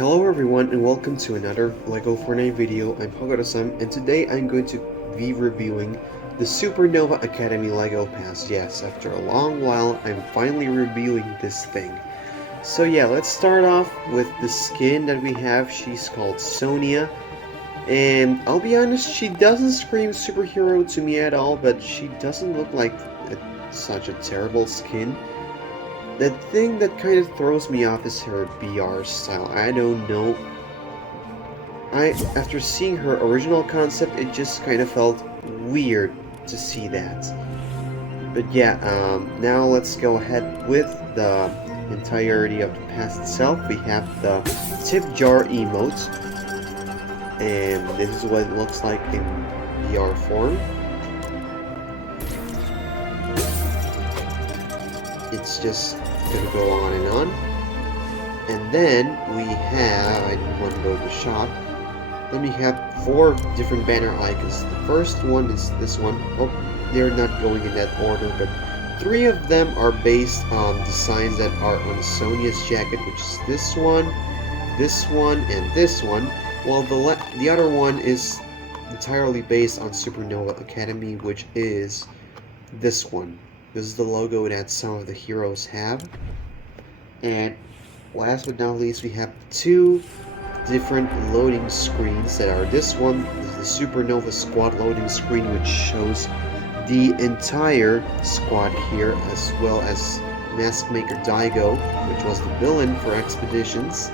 Hello everyone and welcome to another LEGO Fortnite video. I'm Jogarozam and today I'm going to be reviewing the Supernova Academy LEGO Pass. Yes, after a long while I'm finally reviewing this thing. So yeah, let's start off with the skin that we have. She's called Sonia. And I'll be honest, she doesn't scream superhero to me at all, but she doesn't look like such a terrible skin. The thing that kind of throws me off is her BR style. I don't know. After seeing her original concept, it just kind of felt weird to see that. But yeah, now let's go ahead with the entirety of the pass itself. We have the tip jar emote, and this is what it looks like in VR form. It's just gonna go on and on. And then we have, I didn't want to go to the shop. Then we have 4 different banner icons. The first one is this one. Oh, they're not going in that order, but 3 of them are based on designs that are on Sonia's jacket, which is this one, and this one. While the other one is entirely based on Supernova Academy, which is this one. This is the logo that some of the heroes have. And last but not least, we have 2 different loading screens that are this one is the Supernova squad loading screen, which shows the entire squad here, as well as Mask Maker Daigo, which was the villain for Expeditions.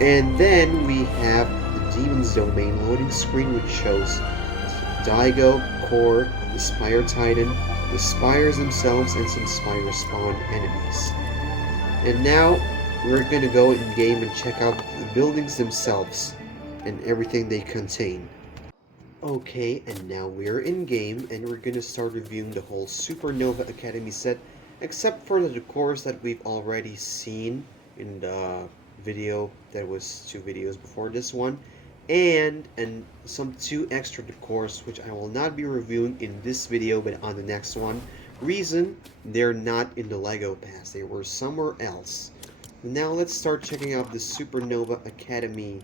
And then we have the Demon's Domain loading screen, which shows Daigo, Core, the Spire Titan, the Spires themselves, and some Spire spawn enemies. And now we're gonna go in game and check out the buildings themselves and everything they contain. Okay, and now we're in game and we're gonna start reviewing the whole Supernova Academy set, except for the decors that we've already seen in the video that was 2 videos before this one, and some 2 extra decors which I will not be reviewing in this video but on the next one. Reason, they're not in the LEGO Pass, they were somewhere else. Now let's start checking out the Supernova Academy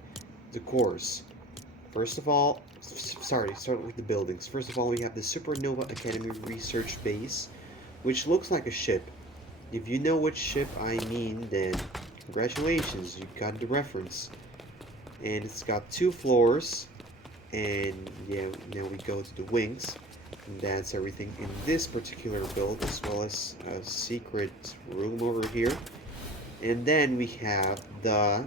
decors. First of all, start with the buildings. First of all, we have the Supernova Academy Research Base, which looks like a ship. If you know which ship I mean, then congratulations, you got the reference. And it's got 2 floors, and yeah, now we go to the wings. And that's everything in this particular build, as well as a secret room over here. And then we have the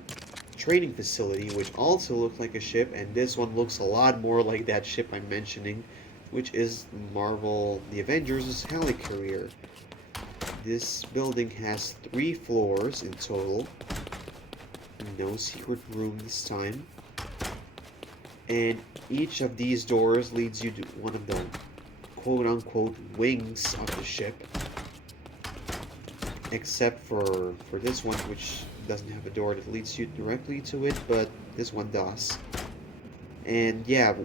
training facility, which also looks like a ship, and this one looks a lot more like that ship I'm mentioning, which is Marvel The Avengers' helicarrier. This building has 3 floors in total. No secret room this time. And each of these doors leads you to one of the quote-unquote wings of the ship. Except for this one, which doesn't have a door that leads you directly to it, but this one does. And yeah,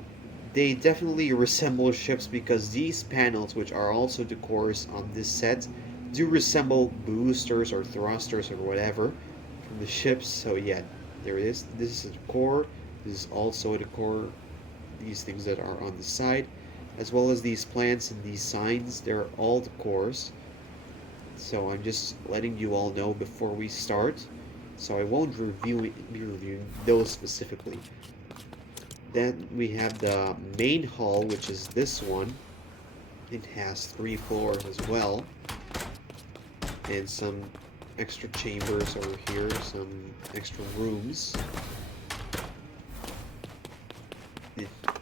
they definitely resemble ships because these panels, which are also decors on this set, do resemble boosters or thrusters or whatever from the ships. So yeah, there it is. This is a decor. This is also a decor. These things that are on the side, as well as these plants and these signs, they're all decors. So I'm just letting you all know before we start, so I won't be reviewing those specifically. Then we have the main hall, which is this one. It has 3 floors as well, and some extra chambers over here, some extra rooms.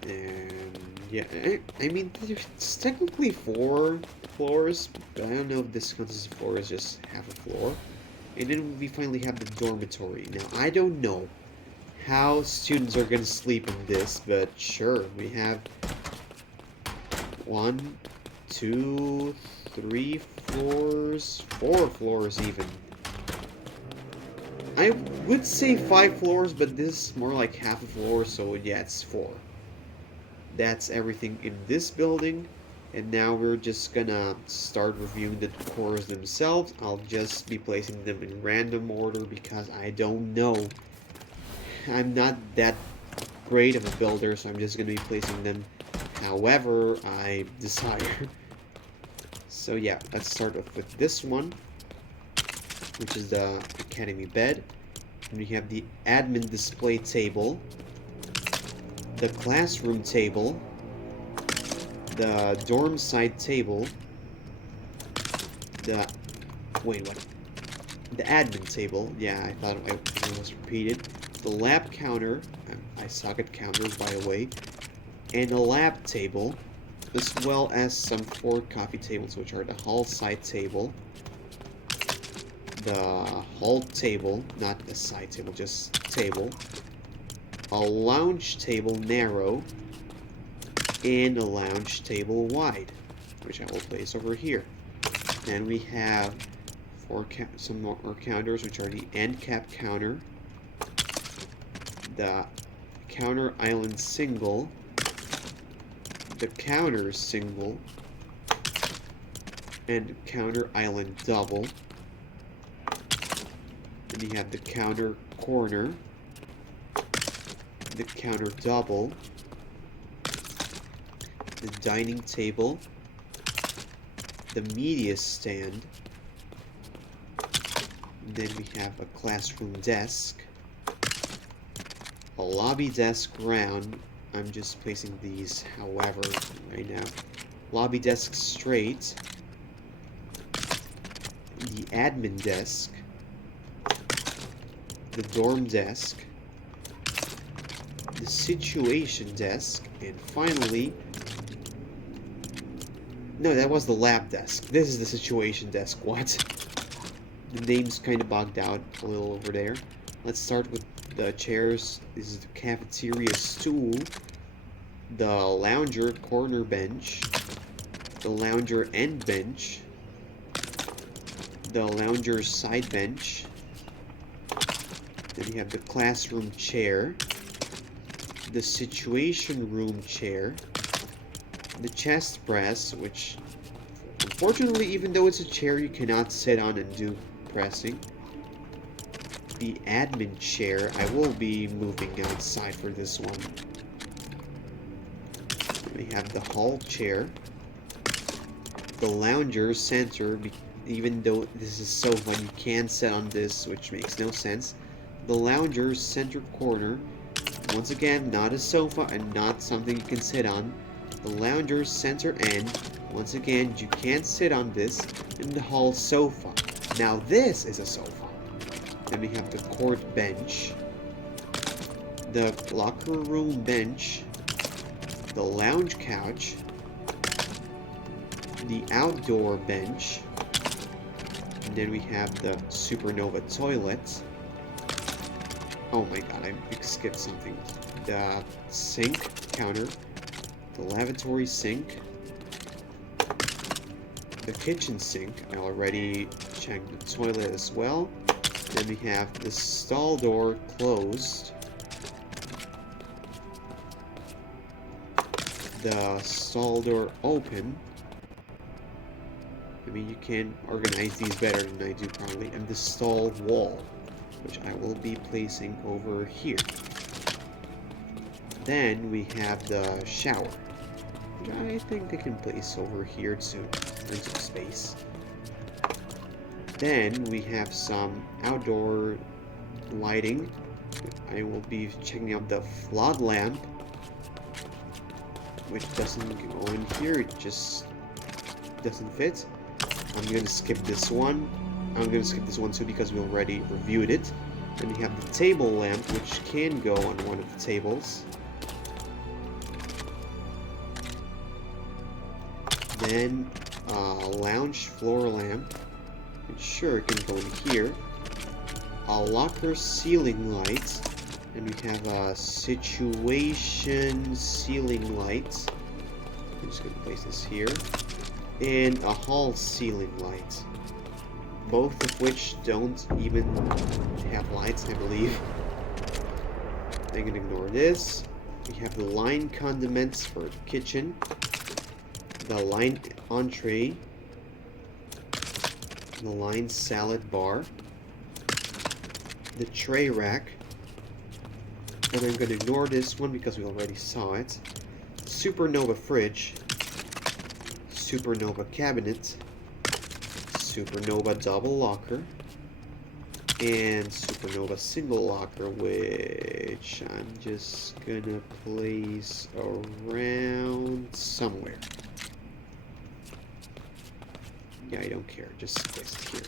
And yeah, I mean, it's technically 4 floors, but I don't know if this counts as a floor as just half a floor. And then we finally have the dormitory. Now, I don't know how students are going to sleep in this, but sure, we have 1, 2, 3 floors, 4 floors even. I would say 5 floors, but this is more like half a floor, so yeah, it's 4. That's everything in this building, and now we're just gonna start reviewing the decors themselves. I'll just be placing them in random order because I don't know I'm not that great of a builder, so I'm just going to be placing them however I desire. So yeah, let's start off with this one, which is the academy bed. And we have the admin display table, the classroom table, the dorm side table, the wait, what? The admin table. Yeah, I thought I was repeated. The lab counter. I suck at counters, by the way. And a lab table, as well as some 4 coffee tables, which are the hall side table, the hall table, not the side table, just table, a lounge table narrow, and a lounge table wide, which I will place over here. And we have some more counters, which are the end cap counter, the counter island single, the counter single, and counter island double. And you have the counter corner, the counter double, the dining table, the media stand, and then we have a classroom desk, a lobby desk round. I'm just placing these however right now. Lobby desk straight, the admin desk, the dorm desk, the situation desk, and finally, no, that was the lab desk. This is the situation desk. What? The name's kind of bogged out a little over there. Let's start with the chairs. This is the cafeteria stool, the lounger corner bench, the lounger end bench, the lounger side bench. Then you have the classroom chair, the situation room chair, the chest press, which unfortunately, even though it's a chair, you cannot sit on and do pressing. The admin chair, I will be moving outside for this one. We have the hall chair, the lounger center, even though this is sofa, you can sit on this, which makes no sense. The lounger center corner, once again, not a sofa and not something you can sit on. The lounger center end, once again, you can't sit on this. In the hall sofa. Now this is a sofa. Then we have the court bench, the locker room bench, the lounge couch, the outdoor bench, and then we have the Supernova toilet. Oh my god, I skipped something. The sink counter, the lavatory sink, the kitchen sink. I already checked the toilet as well. Then we have the stall door closed, the stall door open. I mean, you can organize these better than I do probably. And the stall wall, which I will be placing over here. Then we have the shower, which I think I can place over here too, in some space. Then we have some outdoor lighting. I will be checking out the flood lamp, which doesn't go in here, it just doesn't fit. I'm gonna skip this one. I'm gonna skip this one too because we already reviewed it. Then we have the table lamp, which can go on one of the tables. Then a lounge floor lamp, which sure can go in here. A locker ceiling light, and we have a situation ceiling light. I'm just gonna place this here. And a hall ceiling light, both of which don't even have lights, I believe. I'm gonna ignore this. We have the line condiments for the kitchen, the line entree, the line salad bar, the tray rack, And I'm gonna ignore this one because we already saw it. Supernova fridge. Supernova cabinet. Supernova double locker. And Supernova single locker, which I'm just gonna place around somewhere. Yeah, I don't care, just place it here.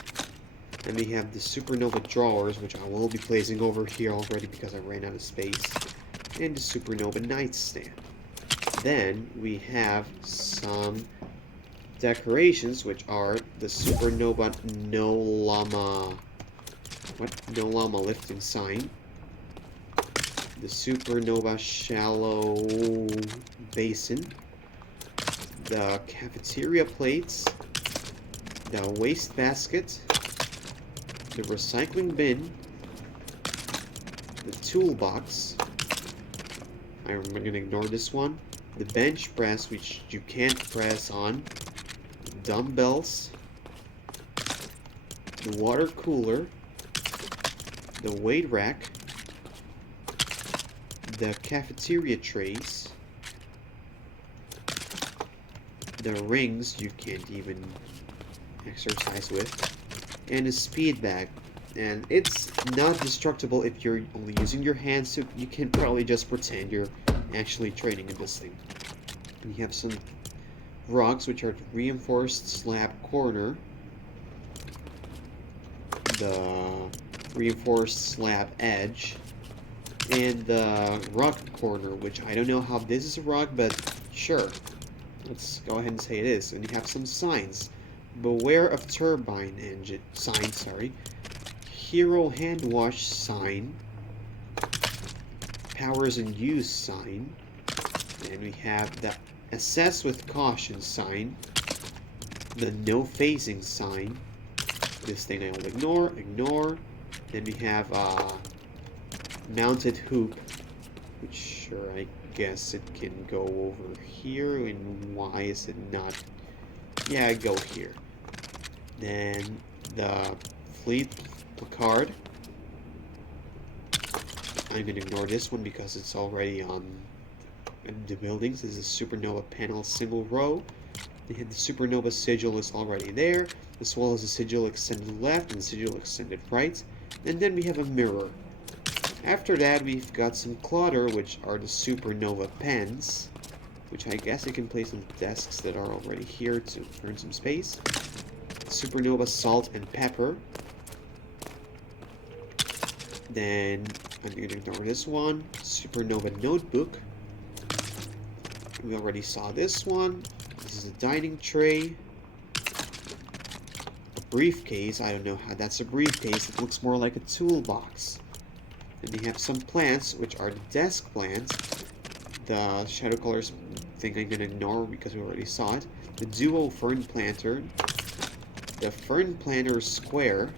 And we have the Supernova drawers, which I will be placing over here already because I ran out of space. And the Supernova nightstand. Then we have some decorations, which are the Supernova No Llama... What? No Llama lifting sign. The Supernova shallow basin. The cafeteria plates. The waste basket. The recycling bin. The toolbox. I'm gonna ignore this one. The bench press, which you can't press on. Dumbbells. The water cooler. The weight rack, the cafeteria trays, the rings you can't even exercise with, and a speed bag. And it's not destructible if you're only using your hands, so you can probably just pretend you're actually training in this thing. And you have some rugs, which are reinforced slab corner, the reinforced slab edge, and the rug corner, which I don't know how this is a rug, but sure, let's go ahead and say it is. And you have some signs. Beware of turbine engine sign, sorry. Hero hand wash sign. Powers in use sign. And we have the assess with caution sign. The no phasing sign. This thing I will ignore. Then we have mounted hoop, which sure I guess it can go over here, and why is it not? Yeah, go here. Then the fleet placard. I'm gonna ignore this one because it's already on the buildings. This is a Supernova panel single row. The Supernova sigil is already there, as well as the sigil extended left and the sigil extended right. And then we have a mirror. After that, we've got some clutter, which are the Supernova pens, which I guess I can place on the desks that are already here to earn some space. Supernova salt and pepper. Then I'm going to ignore this one. Supernova notebook. We already saw this one. This is a dining tray. Briefcase. I don't know how that's a briefcase. It looks more like a toolbox. And we have some plants, which are the desk plants. The shadow colors thing I'm gonna ignore because we already saw it. The duo fern planter. The fern planter square.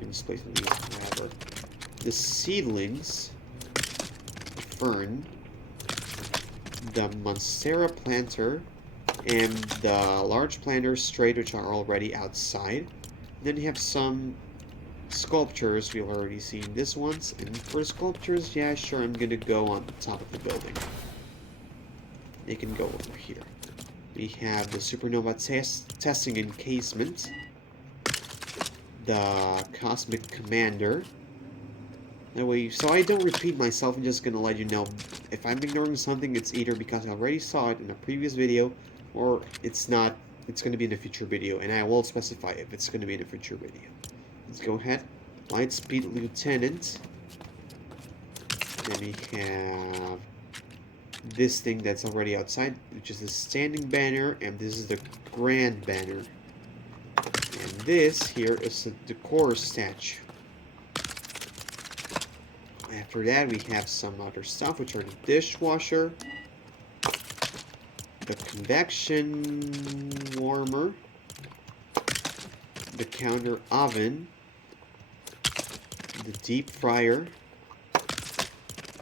I'm just placing these wherever. The seedlings. The fern. The monstera planter. And the large planters straight, which are already outside. Then you have some sculptures. We've already seen this ones. And for sculptures, yeah, sure, I'm gonna go on the top of the building. They can go over here. We have the Supernova testing encasement. The Cosmic Commander. That way, so I don't repeat myself, I'm just gonna let you know. If I'm ignoring something, it's either because I already saw it in a previous video, or it's not. It's going to be in a future video, and I will specify if it's going to be in a future video. Let's go ahead. Lightspeed Lieutenant. Then we have this thing that's already outside, which is the standing banner, and this is the grand banner. And this here is the decor statue. After that, we have some other stuff, which are the dishwasher, the convection warmer, the counter oven, the deep fryer,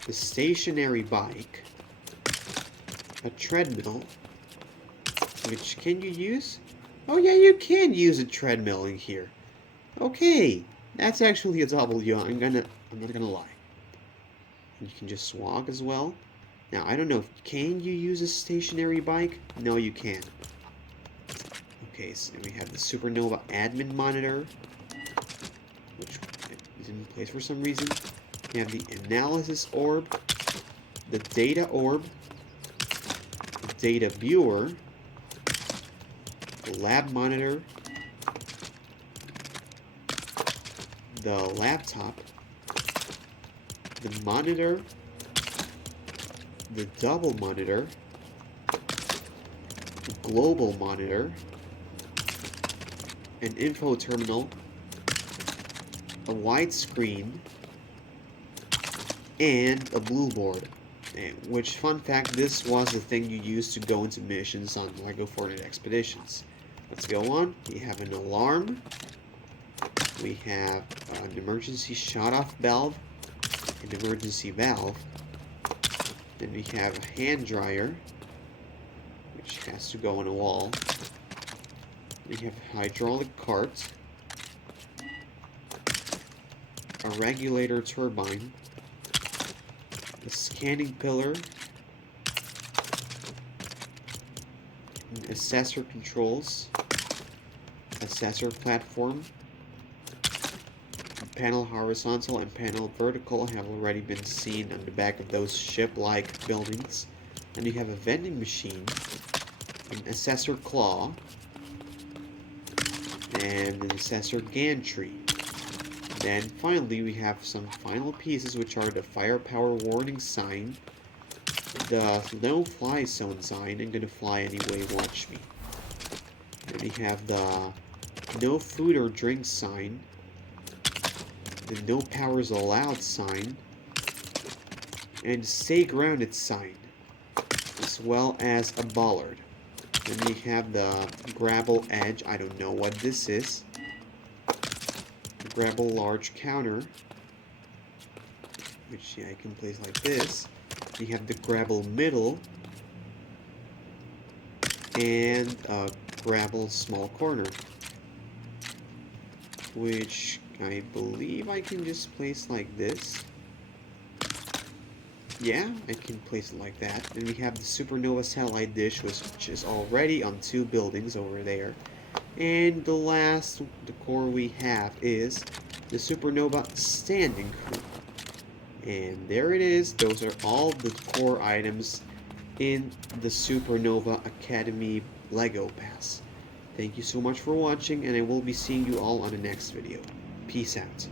the stationary bike, a treadmill, which can you use? Oh yeah, you can use a treadmill in here. Okay, that's actually a W. I'm not gonna lie. You can just walk as well. Now, I don't know, can you use a stationary bike? No, you can't. Okay, so we have the Supernova admin monitor, which is in place for some reason. We have the analysis orb, the data orb, the data viewer, the lab monitor, the laptop, the monitor, the double monitor, the global monitor, an info terminal, a widescreen, and a blue board. Which, fun fact, this was the thing you used to go into missions on LEGO Fortnite Expeditions. Let's go on. We have an alarm. We have an emergency shut-off valve, an emergency valve. Then we have a hand dryer, which has to go on a wall. We have a hydraulic cart, a regulator turbine, a scanning pillar, assessor controls, assessor platform, panel horizontal and panel vertical have already been seen on the back of those ship-like buildings. And you have a vending machine, an assessor claw, and an assessor gantry. Then finally we have some final pieces, which are the firepower warning sign, the no fly zone sign, I'm gonna fly anyway, watch me. Then we have the no food or drink sign, the no powers allowed sign, and stay grounded sign, as well as a bollard. Then we have the grapple edge, I don't know what this is, the grapple large counter, which I can place like this. We have the grapple middle, and a grapple small corner, which I believe I can just place like this. Yeah, I can place it like that. And we have the Supernova satellite dish, which is already on 2 buildings over there. And the last decor we have is the Supernova standing crew. And there it is. Those are all the core items in the Supernova Academy LEGO Pass. Thank you so much for watching, and I will be seeing you all on the next video. Peace out.